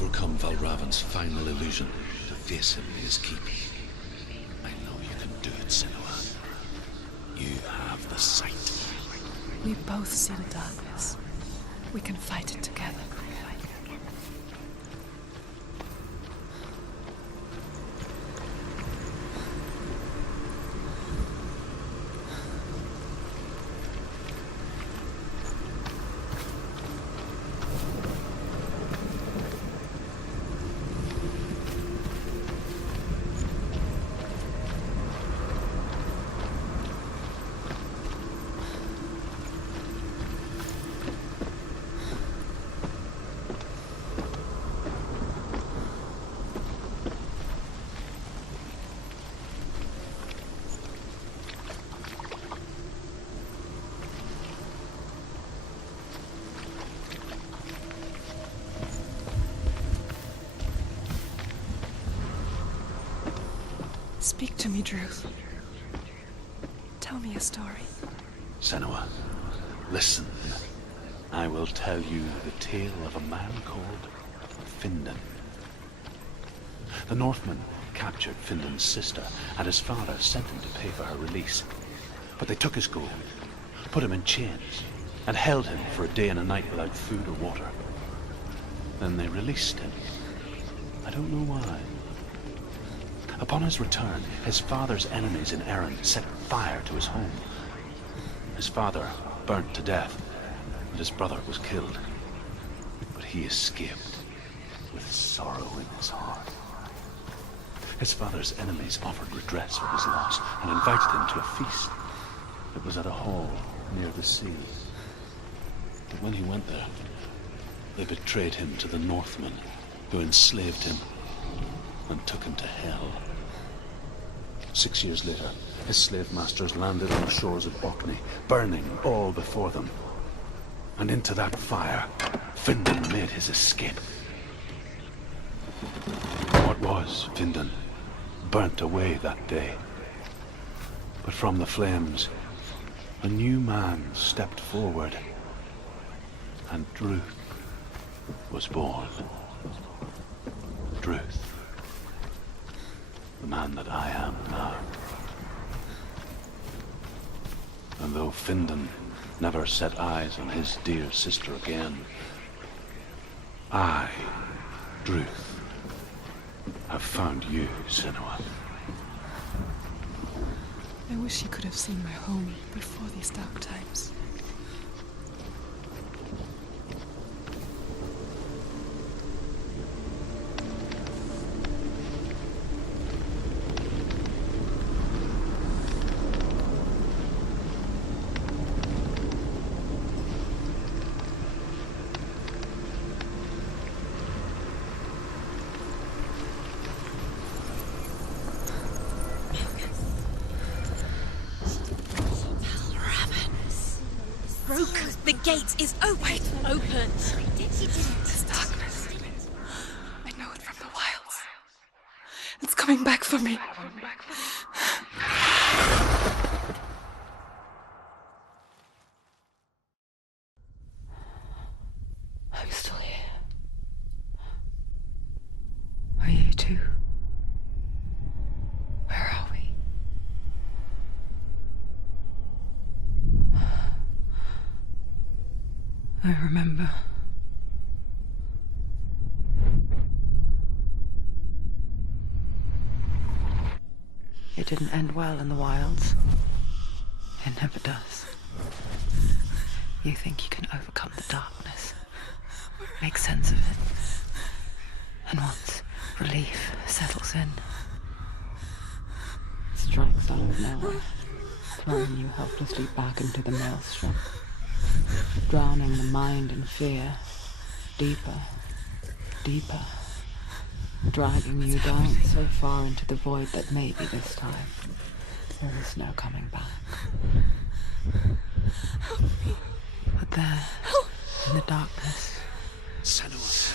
overcome Valravan's final illusion to face him in his keep. I know you can do it, Senua. You have the sight. We both see the darkness. We can fight it together. Speak to me, Druth. Tell me a story. Senua, listen. I will tell you the tale of a man called Findan. The Northmen captured Findan's sister, and his father sent him to pay for her release. But they took his gold, put him in chains, and held him for a day and a night without food or water. Then they released him. I don't know why. Upon his return, his father's enemies in Erin set fire to his home. His father burnt to death, and his brother was killed. But he escaped with sorrow in his heart. His father's enemies offered redress for his loss and invited him to a feast. It was at a hall near the sea. But when he went there, they betrayed him to the Northmen, who enslaved him and took him to hell. 6 years later, his slave masters landed on the shores of Orkney, burning all before them. And into that fire, Findan made his escape. What was Findan burnt away that day. But from the flames, a new man stepped forward, and Druth was born. Druth. The man that I am now. And though Findan never set eyes on his dear sister again, I, Druth, have found you, Senua. I wish you could have seen my home before these dark times. The gate is open. Open. This darkness. I know it from the wilds. It's coming back for me. I'm still here. Are you too? Where are we? I remember. It didn't end well in the wilds. It never does. You think you can overcome the darkness, make sense of it, and once relief settles in, strikes out of nowhere, throwing you helplessly back into the maelstrom, drowning the mind in fear, deeper, deeper, dragging you down so far into the void that maybe this time there is no coming back. But there, in the darkness, Senuas,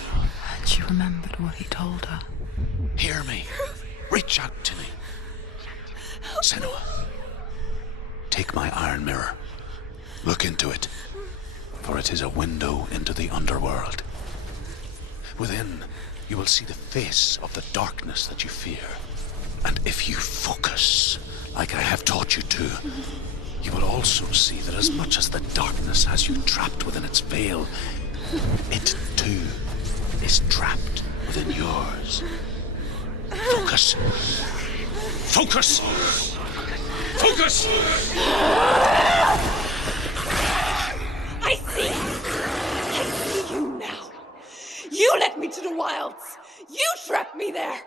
and she remembered what he told her. hear me. Reach out to me. Senua, take my iron mirror. Look into it, for it is a window into the underworld. Within you will see the face of the darkness that you fear. And if you focus, like I have taught you to, you will also see that as much as the darkness has you trapped within its veil, it too is trapped within yours. Focus! Focus! Focus! I see you now. You led me to the wilds. You trapped me there.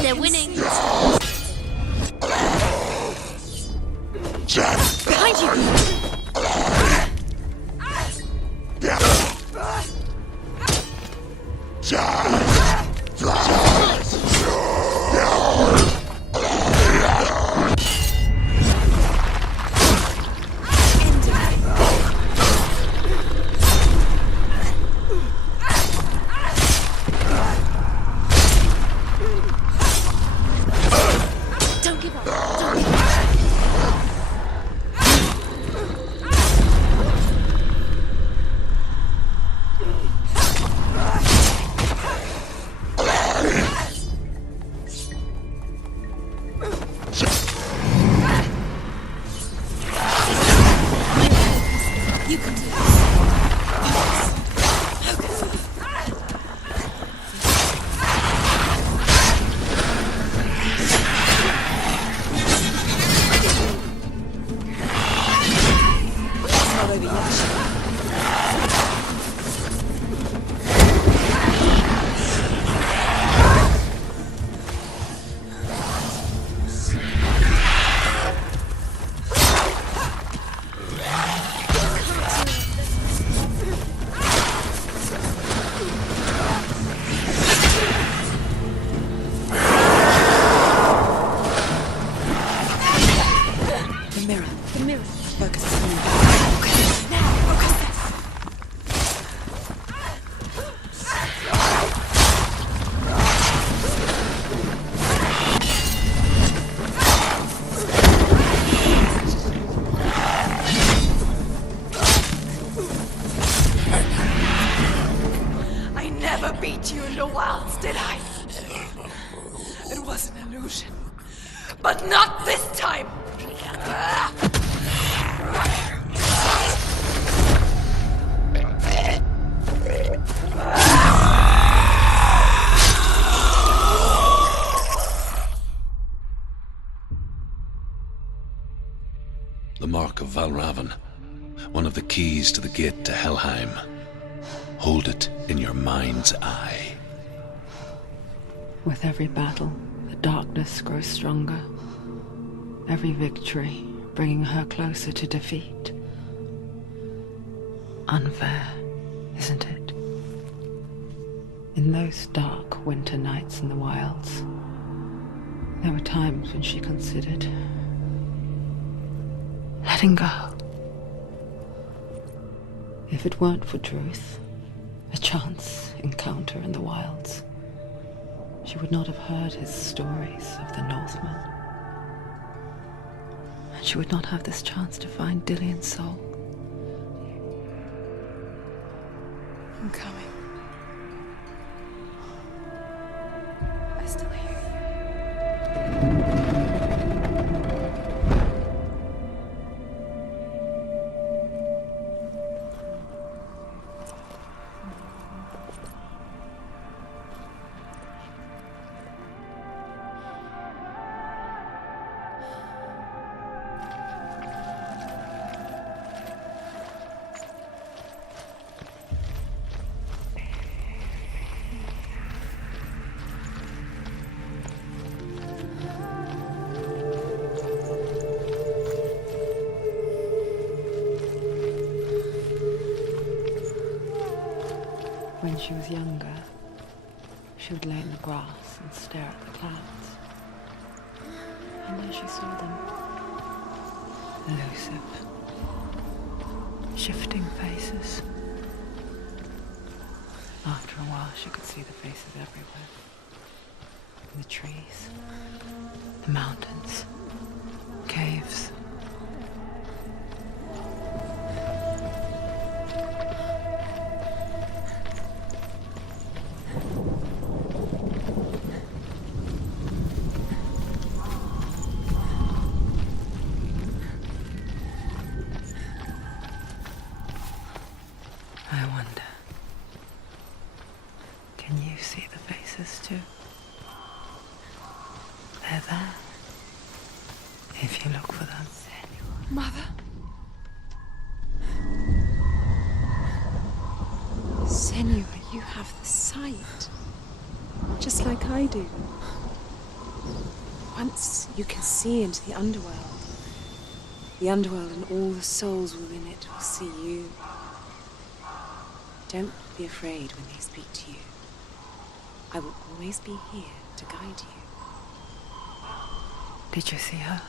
They're winning. Behind you! Don't give up. Don't give up. You can do this. Not over yet. The mirror. Focus. Okay. Now, focus this. I never beat you in the wilds, did I? It was an illusion. But not this time! The Mark of Valravan, one of the keys to the gate to Helheim. Hold it in your mind's eye. With every battle, the darkness grows stronger. Every victory bringing her closer to defeat. Unfair, isn't it? In those dark winter nights in the wilds, there were times when she considered letting go. If it weren't for Druth, a chance encounter in the wilds, she would not have heard his stories of the Northmen. And she would not have this chance to find Dillion's soul. I'm coming. I still hear you. When she was younger, she would lay in the grass and stare at the clouds. And then she saw them. Elusive, shifting faces. After a while, she could see the faces everywhere. In the trees, the mountains, caves. I wonder, can you see the faces too? They're there, if you look for them. Mother? Senua, you have the sight. Just like I do. Once you can see into the underworld. The underworld and all the souls within it will see you. Don't be afraid when they speak to you. I will always be here to guide you. Did you see her?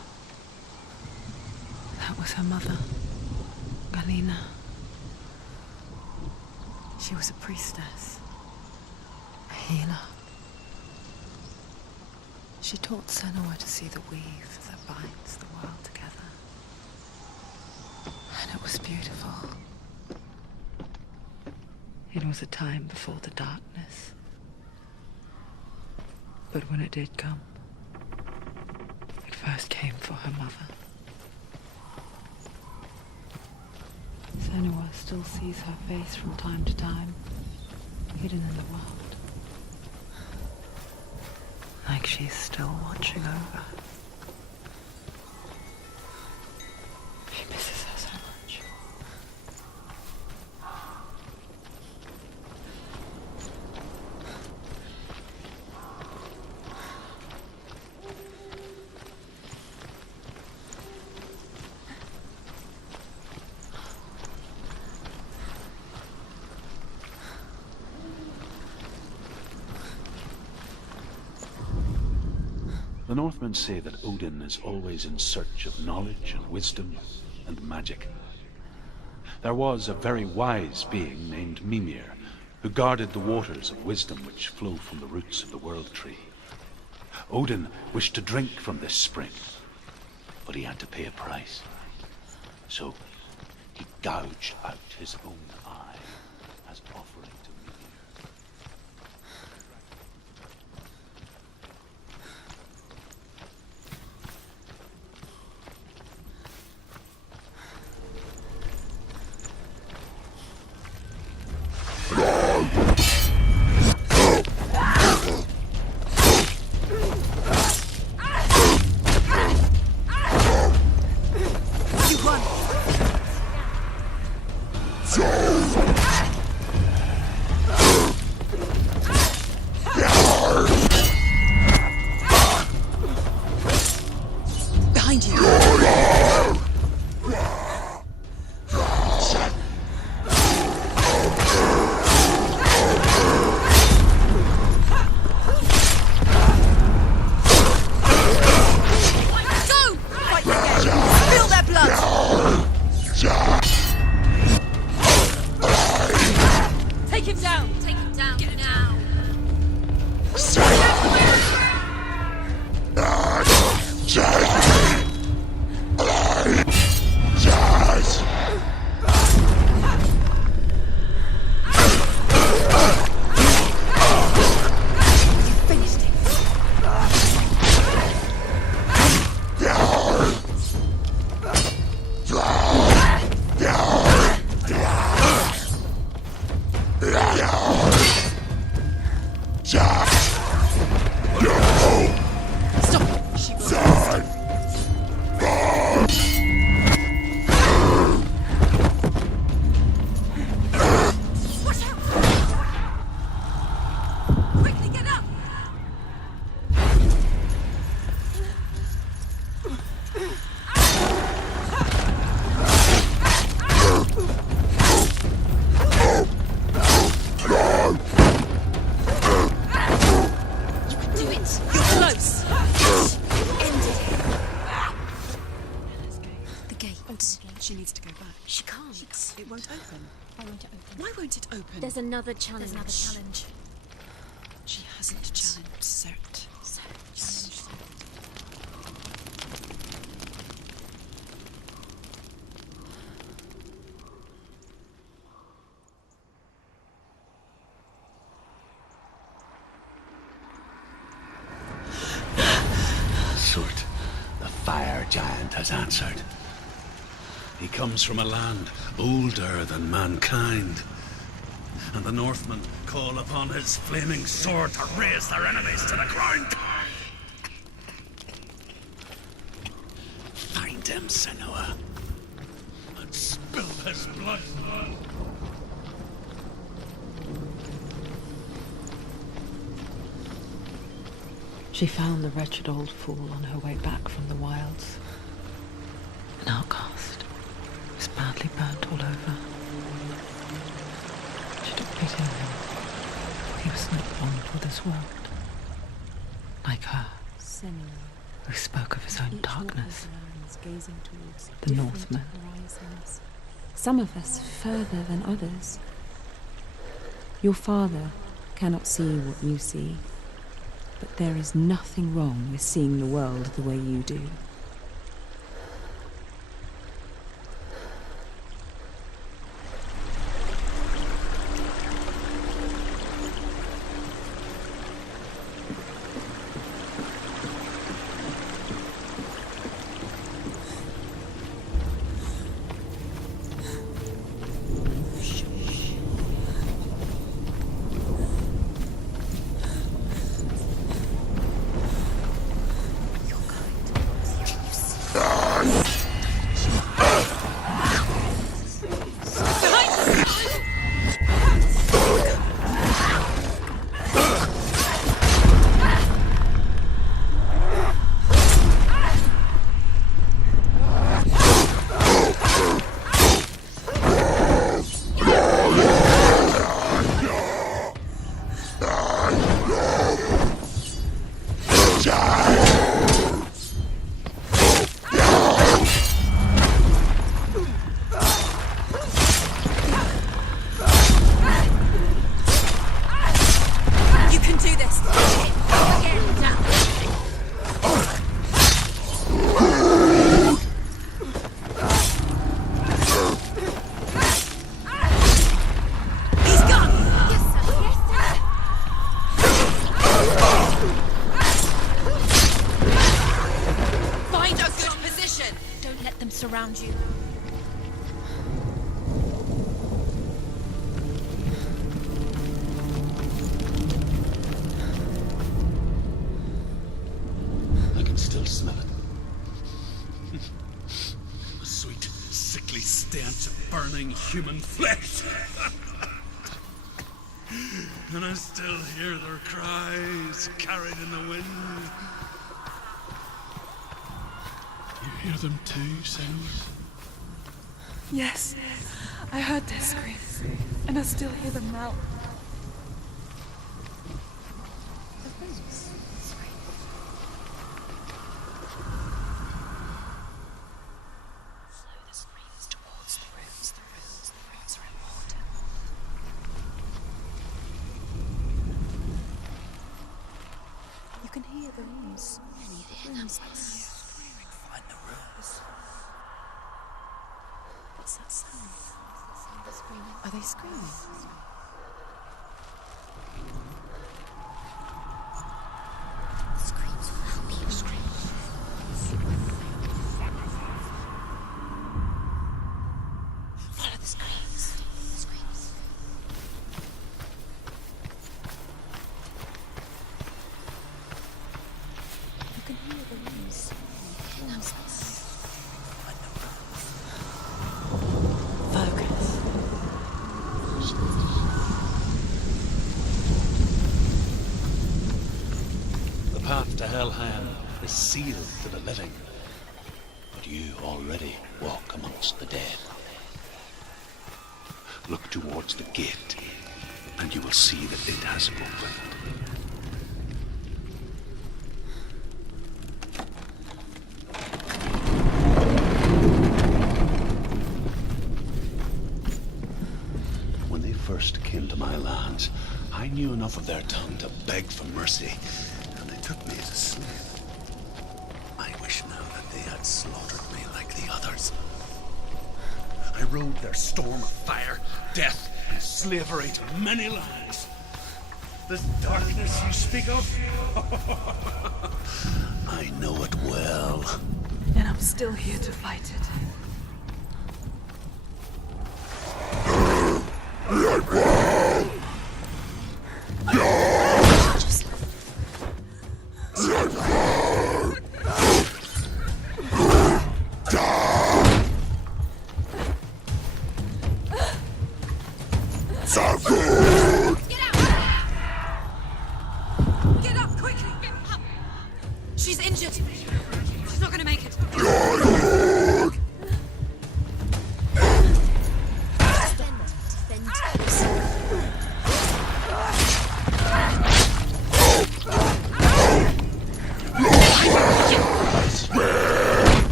That was her mother, Galina. She was a priestess, a healer. She taught Senua to see the weave that binds the world together. And it was beautiful. It was a time before the darkness. But when it did come, it first came for her mother. Senua still sees her face from time to time, hidden in the world. Like she's still watching over. She misses her so much. The Northmen say that Odin is always in search of knowledge and wisdom and magic. There was a very wise being named Mimir, who guarded the waters of wisdom which flow from the roots of the World Tree. Odin wished to drink from this spring, but he had to pay a price. So he gouged out his own eye as offering to Mimir. Behind you! Take him down! Take him down now! She needs to go back. She can't. It won't open. Why won't it open? Why won't it open? There's another challenge. She hasn't challenged Cert. Surt, the fire giant has answered. He comes from a land older than mankind. And the Northmen call upon his flaming sword to raise their enemies to the ground. Find him, Senua, and spill his blood. She found the wretched old fool on her way back from the wilds. An outcast. He was badly burnt all over. She took pity on him. He was not born for this world. Like her, who spoke of his own darkness. The Northmen. Some of us further than others. Your father cannot see what you see, but there is nothing wrong with seeing the world the way you do. Surround you. I can still smell it. The sweet, sickly stench of burning human flesh. And I still hear their cries carried in the wind. hear them too, Senuas? Yes, I heard their screams, and I still hear them now. Flow the screams towards the rooms. The rooms are important. You can hear the rooms. Can you hear them? Find the rooms. What's that sound? They're screaming. Are they screaming? The screams will help you. Follow the screams. The screams. You can hear the rooms. Focus. The path to Helheim is sealed to the living, but you already walk amongst the dead. Look towards the gate, and you will see that it has opened. When they first came to my lands, I knew enough of their tongue to beg for mercy, and they took me as a slave. I wish now that they had slaughtered me like the others. I rode their storm of fire, death, and slavery to many lands. This darkness you speak of? I know it well. And I'm still here to fight it. Get up, quickly! Get up! She's injured. She's not gonna make it.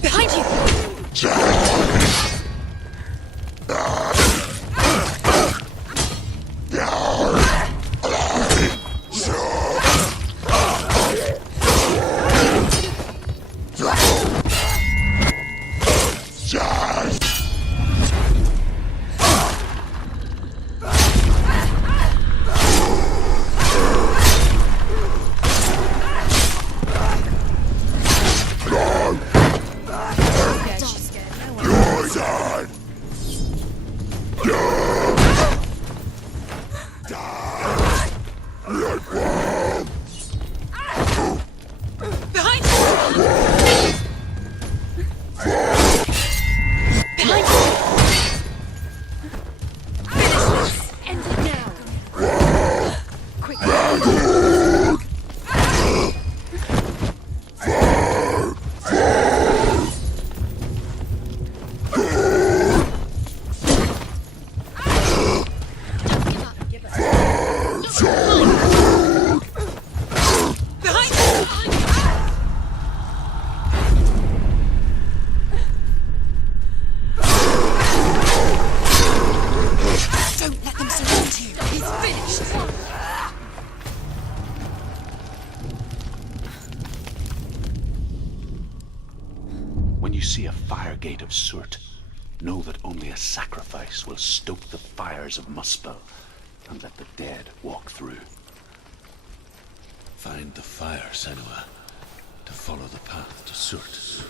Behind you! Behind you! Behind you! Finish this! End it now! Quick! Behind you! Don't let them surround you. He's finished. When you see a fire gate of soot, know that only a sacrifice will stoke the fires of Muspel and let the dead walk through. Find the fire, Senua. to follow the path to Surt.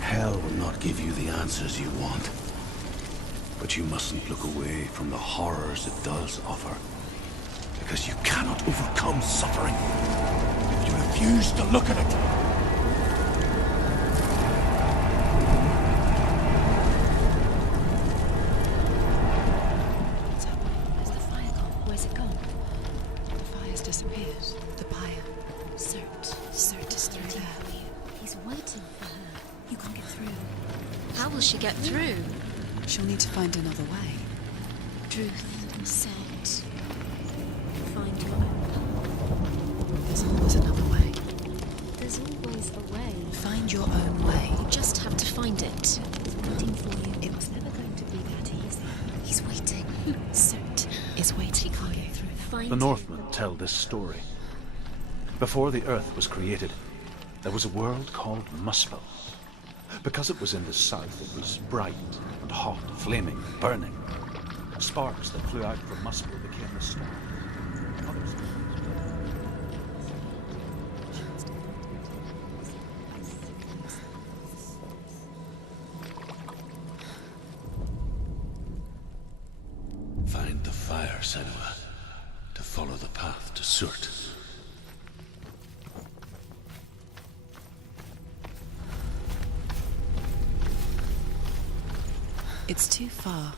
Hell will not give you the answers you want. But you mustn't look away from the horrors it does offer. Because you cannot overcome suffering if you refuse to look at it. What's happening? Where's the fire gone? Where's it gone? The fire's disappeared. The pyre. Surt is through there. He's waiting for her. You can't get through. How will she get through? She'll need to find another way. Truth and scent. Find your own There's always another way. path. There's always a way. Find your own way. You just have to find it. He's waiting for you. It was never going to be that easy. He's waiting. Surt is waiting for you. Find The him. Northmen tell this story. Before the Earth was created, there was a world called Muspel. Because it was in the south, it was bright and hot, flaming, burning. Sparks that flew out from Muspel became the star. Others- Find the fire, Senua, to follow the path to Surt. It's too far.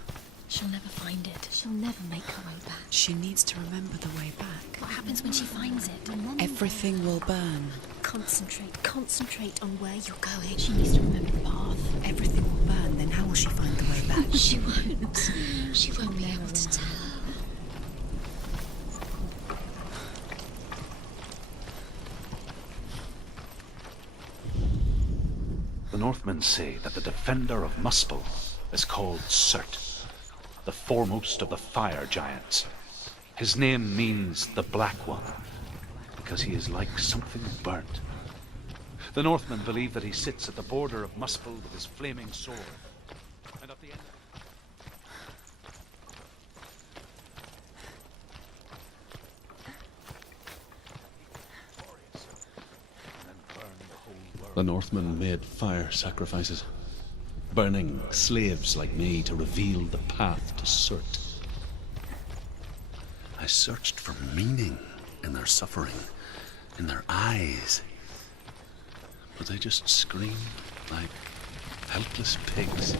She'll never find it. She'll never make her way back. She needs to remember the way back. What happens when she finds it? Everything will burn. Concentrate on where you're going. She needs to remember the path. Everything will burn, then how will she find the way back? She won't. She won't be able to tell. The Northmen say that the defender of Muspel is called Surt, the foremost of the fire giants. His name means the Black One, because he is like something burnt. The Northmen believe that he sits at the border of Muspel with his flaming sword. And at the end the Northmen made fire sacrifices, burning slaves like me to reveal the path to Surt. I searched for meaning in their suffering, in their eyes, but they just screamed like helpless pigs.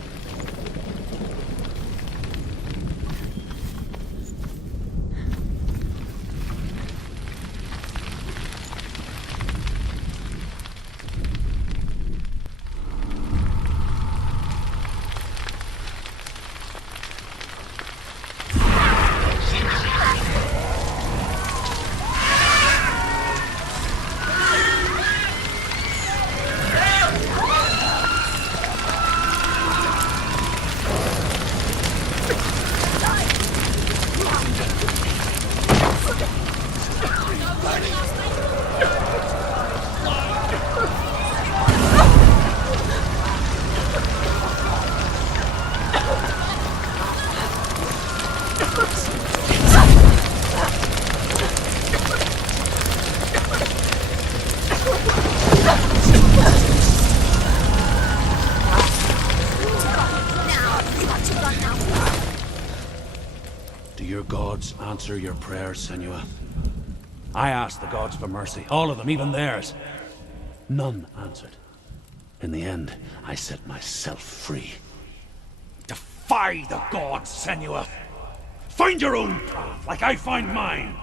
Do your gods answer your prayers, Senua? I asked the gods for mercy, all of them, even theirs. None answered. In the end, I set myself free. Defy the gods, Senua! Find your own path, like I find mine!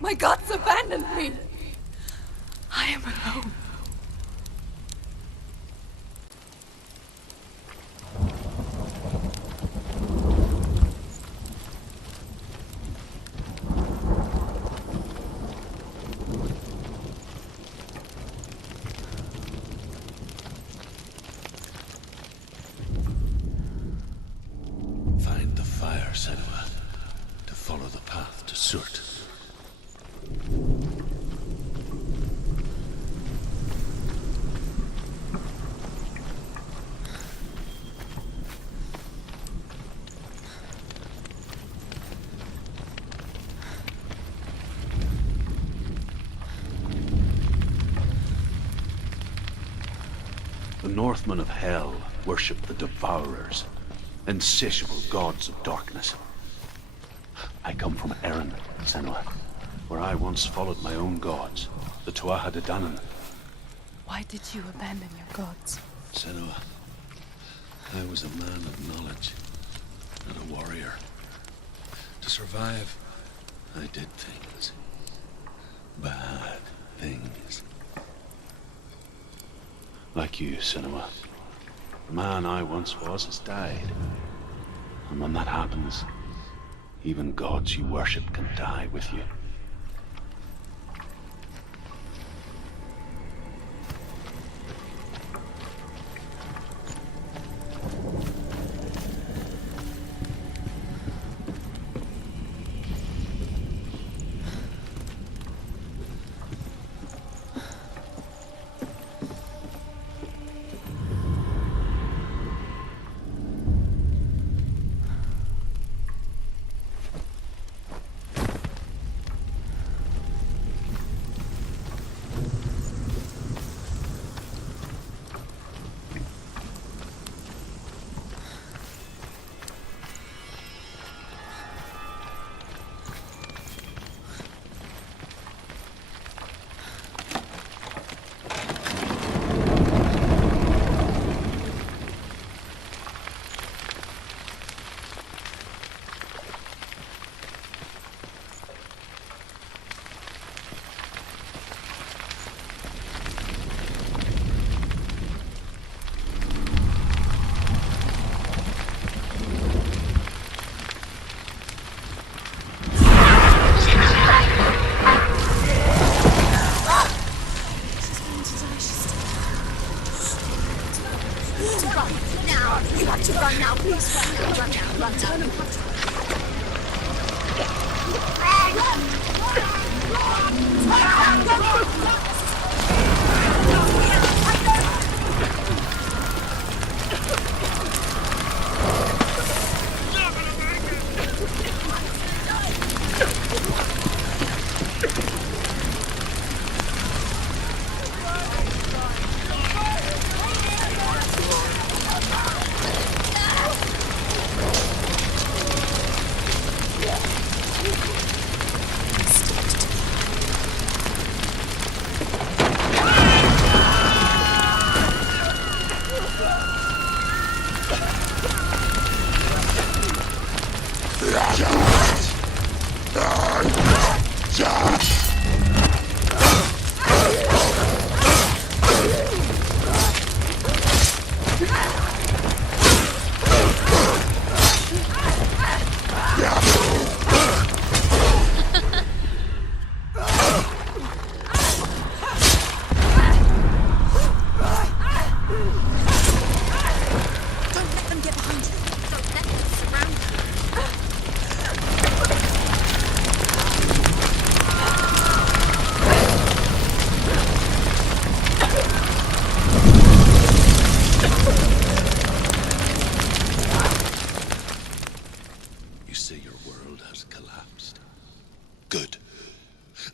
My gods abandoned me! I am alone. Senua, to follow the path to Surt. The Northmen of Hell worship the Devourers, insatiable gods of darkness. I come from Erin, Senua, where I once followed my own gods, the Tuatha De Danann. Why did you abandon your gods? Senua, I was a man of knowledge, not a warrior. To survive, I did things. Bad things. Like you, Senua. The man I once was has died. And when that happens, even gods you worship can die with you.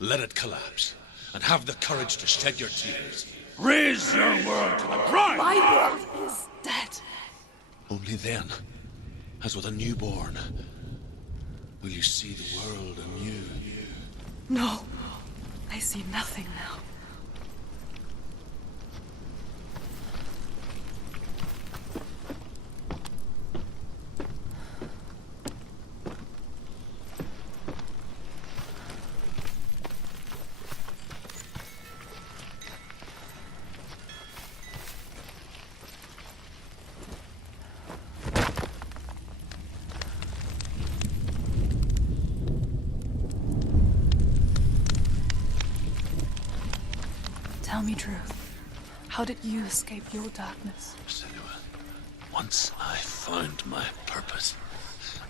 Let it collapse, and have the courage to shed your tears. Raise your world to the ground! My world is dead. Only then, as with a newborn, will you see the world anew. No, I see nothing now. Tell me truth. How did you escape your darkness? Senua, once I found my purpose,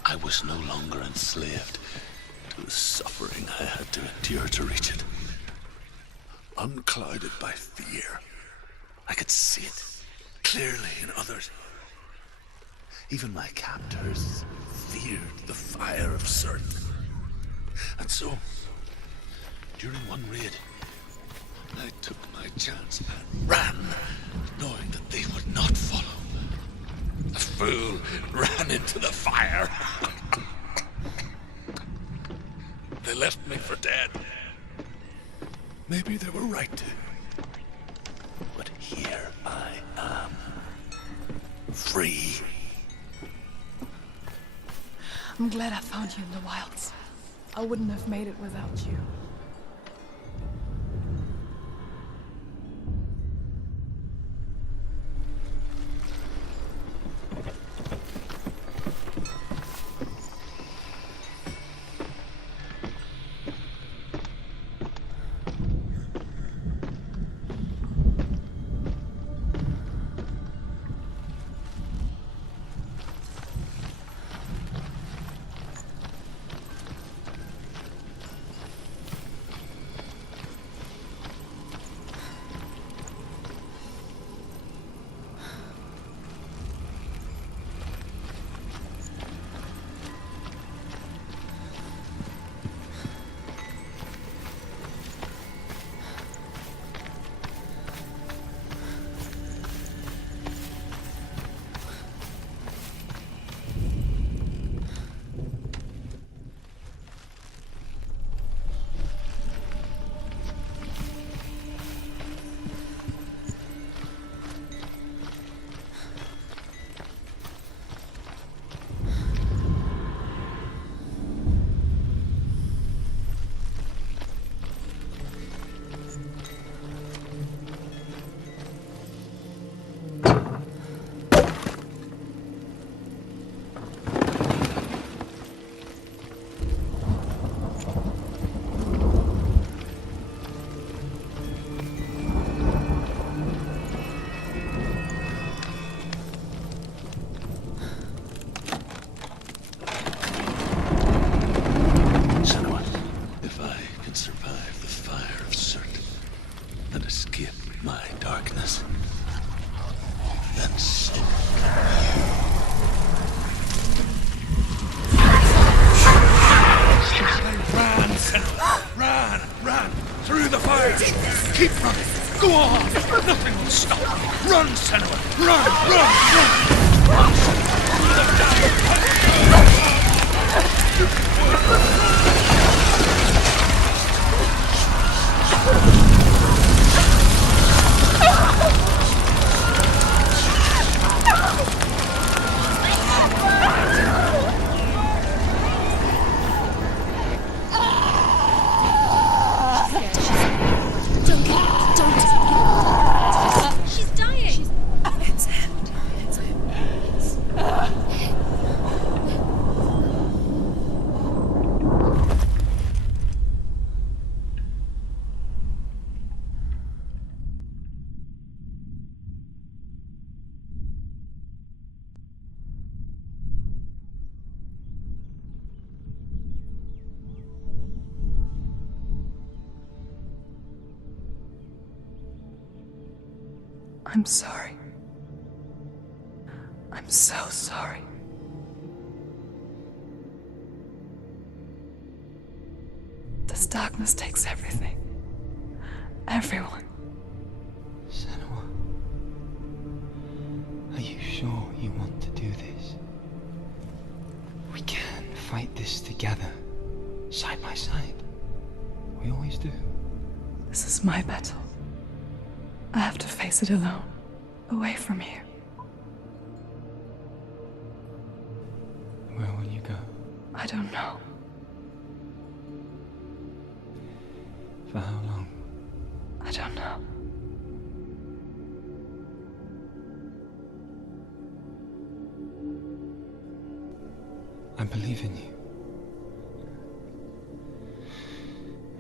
I was no longer enslaved to the suffering I had to endure to reach it. Unclouded by fear, I could see it clearly in others. Even my captors feared the fire of Surt. And so, during one raid, I took my chance and ran, knowing that they would not follow. The fool ran into the fire. They left me for dead. Maybe they were right to. But here I am. Free. I'm glad I found you in the wilds. I wouldn't have made it without you. Keep running. Go on. Nothing will stop me. Run, Senua. Run, run, run. Run, I'm sorry. I'm so sorry. This darkness takes everything. Everyone. Senua, are you sure you want to do this? We can fight this together, side by side. We always do. This is my battle. I have to face it alone, away from here. Where will you go? I don't know. For how long? I don't know. I believe in you.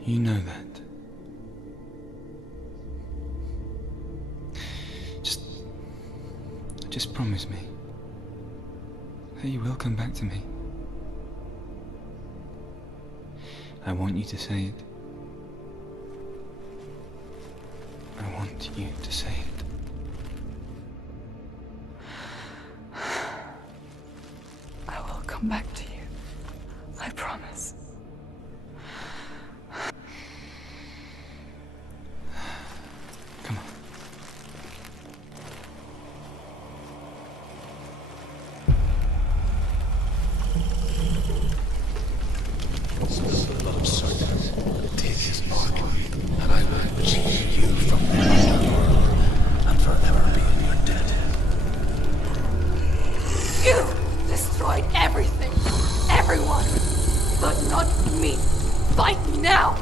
You know that. Just promise me that you will come back to me. I want you to say it. I want you to say it. I will come back to you. I promise. Come on. This is the blood of Senuas. Take his mark, and I will redeem you from the underworld and forever be in your debt. You destroyed everything, everyone, but not me. Fight me now!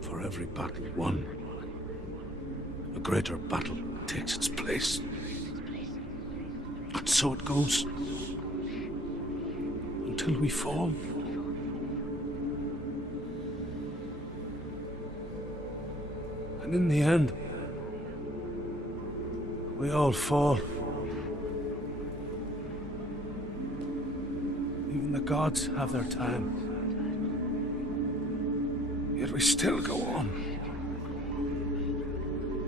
For every battle won, a greater battle takes its place. And so it goes. Until we fall. And in the end, we all fall. Even the gods have their time. Yet we still go on.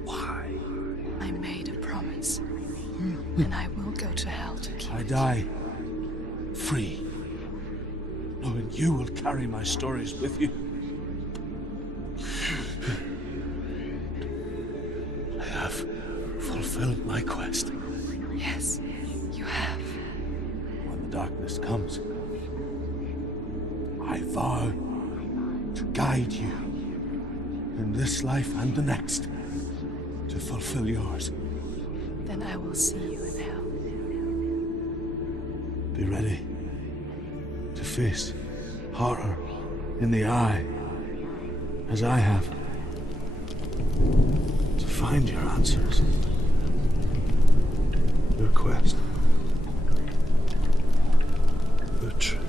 Why? I made a promise, and I will go to hell to keep I it. die free, knowing you will carry my stories with you. fulfilled my quest. Yes, you have. When the darkness comes, I vow to guide you in this life and the next to fulfill yours. Then I will see you in hell. Be ready to face horror in the eye, as I have. To find your answers. Your quest. The truth.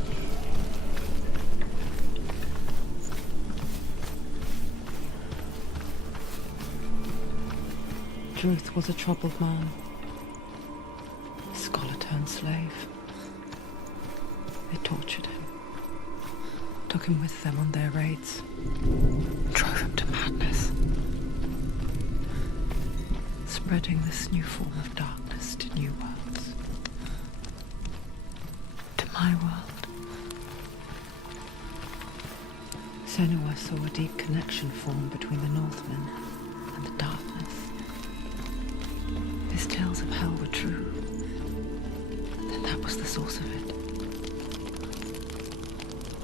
Truth was a troubled man. A scholar turned slave. They tortured him. Took him with them on their raids. Drove him to madness. Spreading this new form of darkness to new worlds. To my world. Senuas saw a deep connection form between the Northmen and the darkness. His tales of hell were true. Then that was the source of it.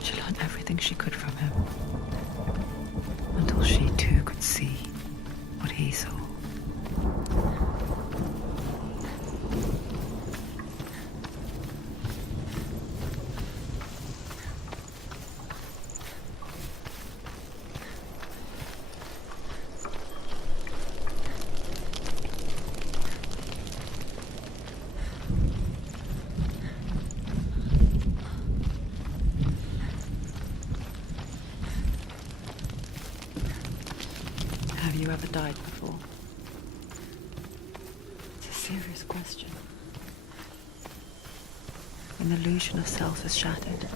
She learned everything she could from him. Until she too could see what he saw. Have you ever died before? It's a serious question. When the illusion of self is shattered,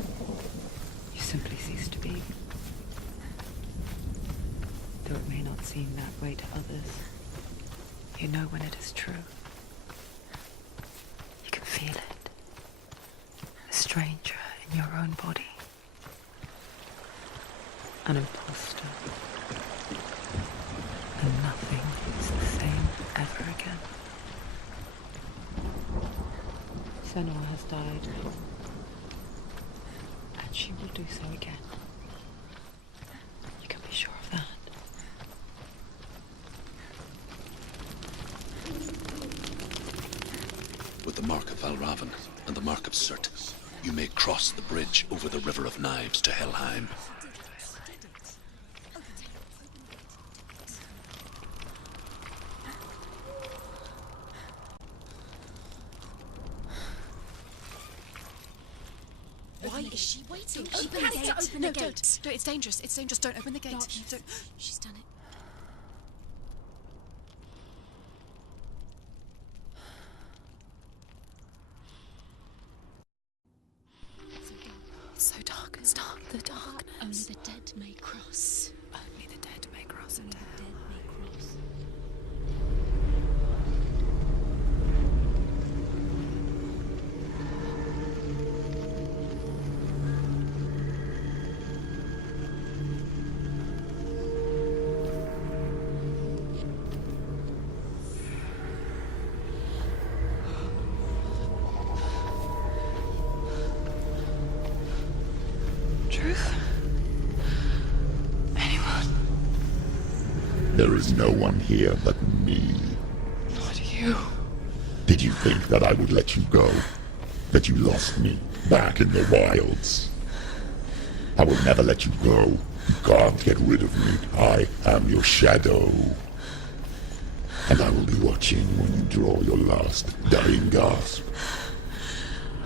you simply cease to be. Though it may not seem that way to others, you know when it is true. You can feel it. A stranger in your own body. An imposter. And nothing is the same ever again. Senua has died, and she will do so again. You can be sure of that. With the mark of Valravan and the mark of Surt, you may cross the bridge over the River of Knives to Helheim. Why is she waiting? Open the gate. Open the gate. No, it's dangerous. It's dangerous. Don't open the gate. Don't. She's done it. It's so dark. It's dark. The darkness. Only the dead may cross. Only the dead may cross into hell. Dead may cross. Truth? Anyone? There is no one here but me. Not you. Did you think that I would let you go? That you lost me back in the wilds? I will never let you go. You can't get rid of me. I am your shadow. And I will be watching when you draw your last dying gasp.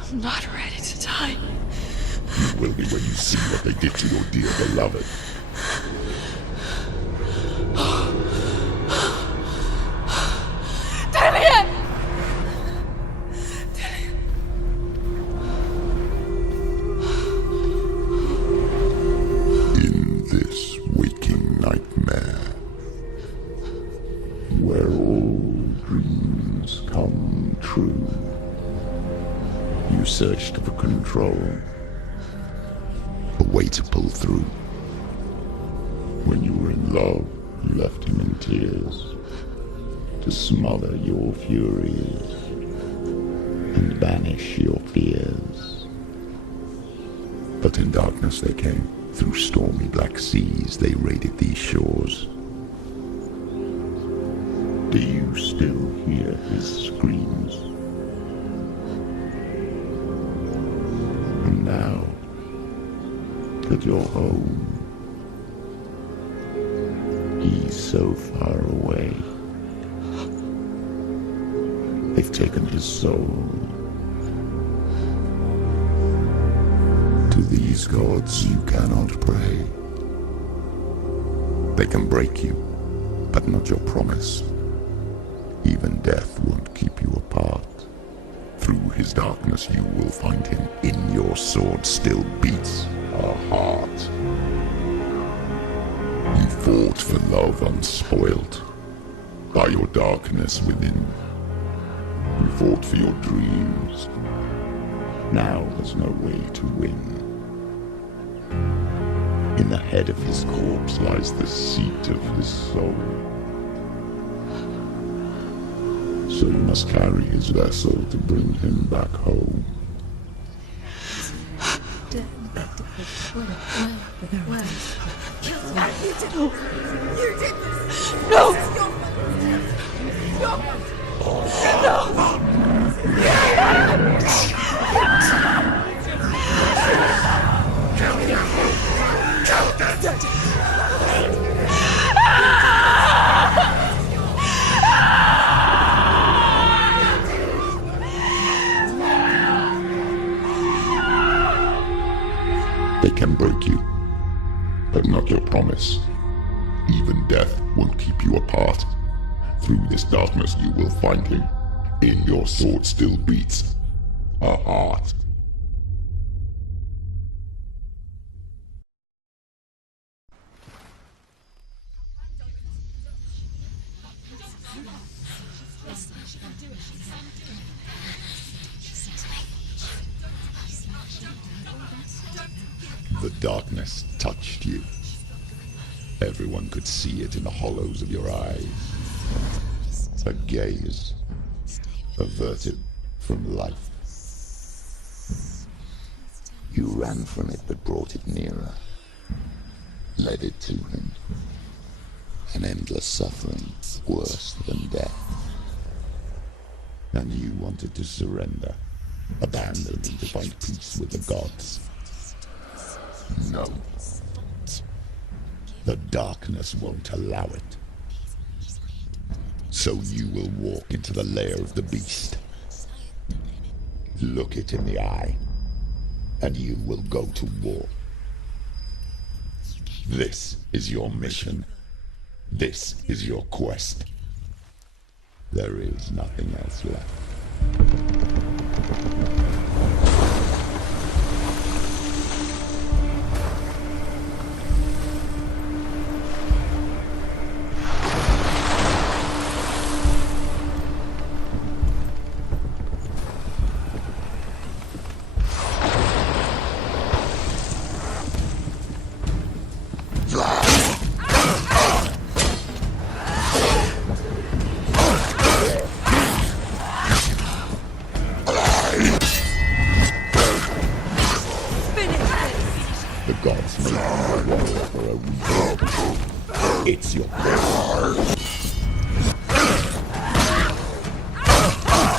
I'm not ready to die. You will be when you see what they did to your dear beloved. In this waking nightmare, where all dreams come true, you searched for control. A way to pull through. When you were in love, you left him in tears. to smother your furies and banish your fears. But in darkness they came, through stormy black seas they raided these shores. Do you still hear his screams? And now that you're home, he's so far away. They've taken his soul. To these gods you cannot pray. They can break you, but not your promise. Even death won't keep you apart. Through his darkness you will find him. In your sword still beats a heart. You fought for love unspoilt by your darkness within. You fought for your dreams. Now there's no way to win. In the head of his corpse lies the seat of his soul. So you must carry his vessel to bring him back home. You did this! No! They can break you, but not your promise. Even death won't keep you apart. Through this darkness you will find him. In your sword still beats a heart. The darkness touched you. Everyone could see it in the hollows of your eyes. A gaze averted from life. You ran from it but brought it nearer. Led it to him. An endless suffering worse than death. And you wanted to surrender, abandoning to find peace with the gods. No. The darkness won't allow it. So you will walk into the lair of the beast. Look it in the eye, and you will go to war. This is your mission. This is your quest. There is nothing else left. The gods made you a warrior for a reason. It's your quest.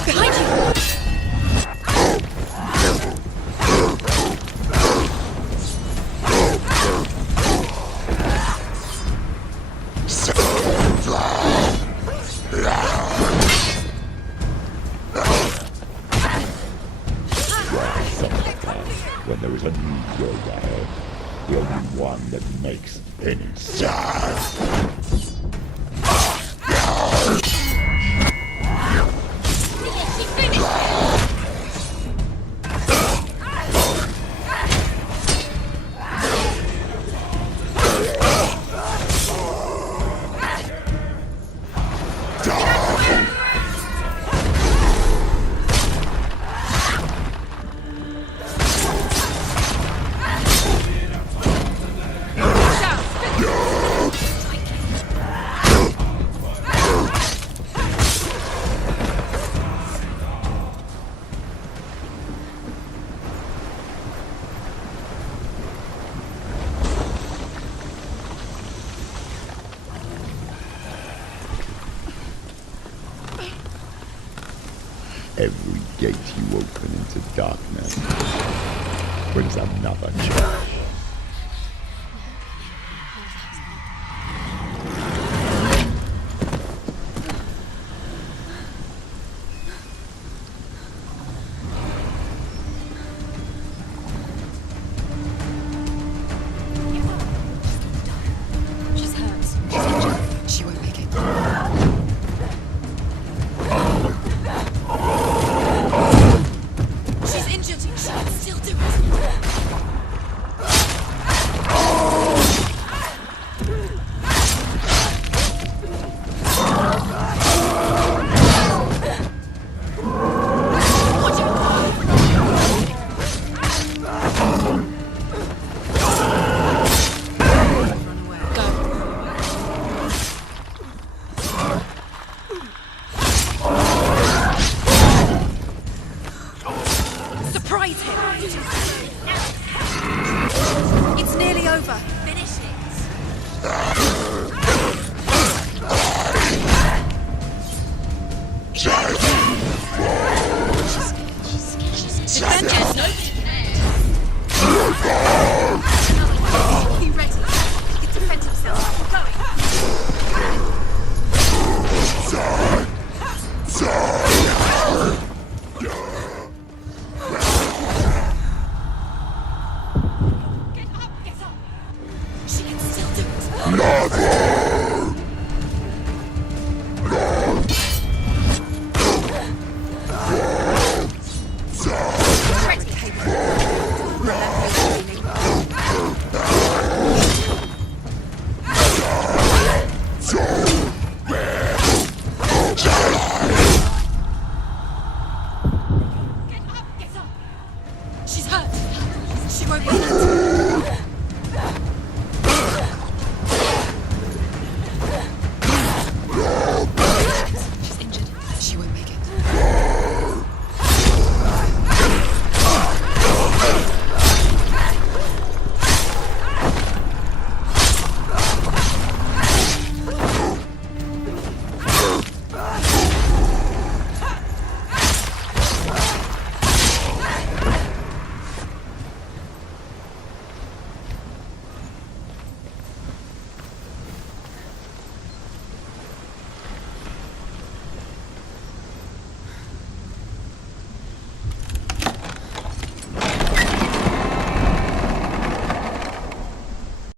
Behind you! When there is a new road ahead, the only one that makes any sense. every gate you open into darkness brings another challenge. She's hurt. She's injured. She won't make it. She's injured. She can still do it. Surprise him! It's nearly over. Finish it. Defenders, no. Be ready. He can defend himself. We're going. Get up! Get up! She can still do it.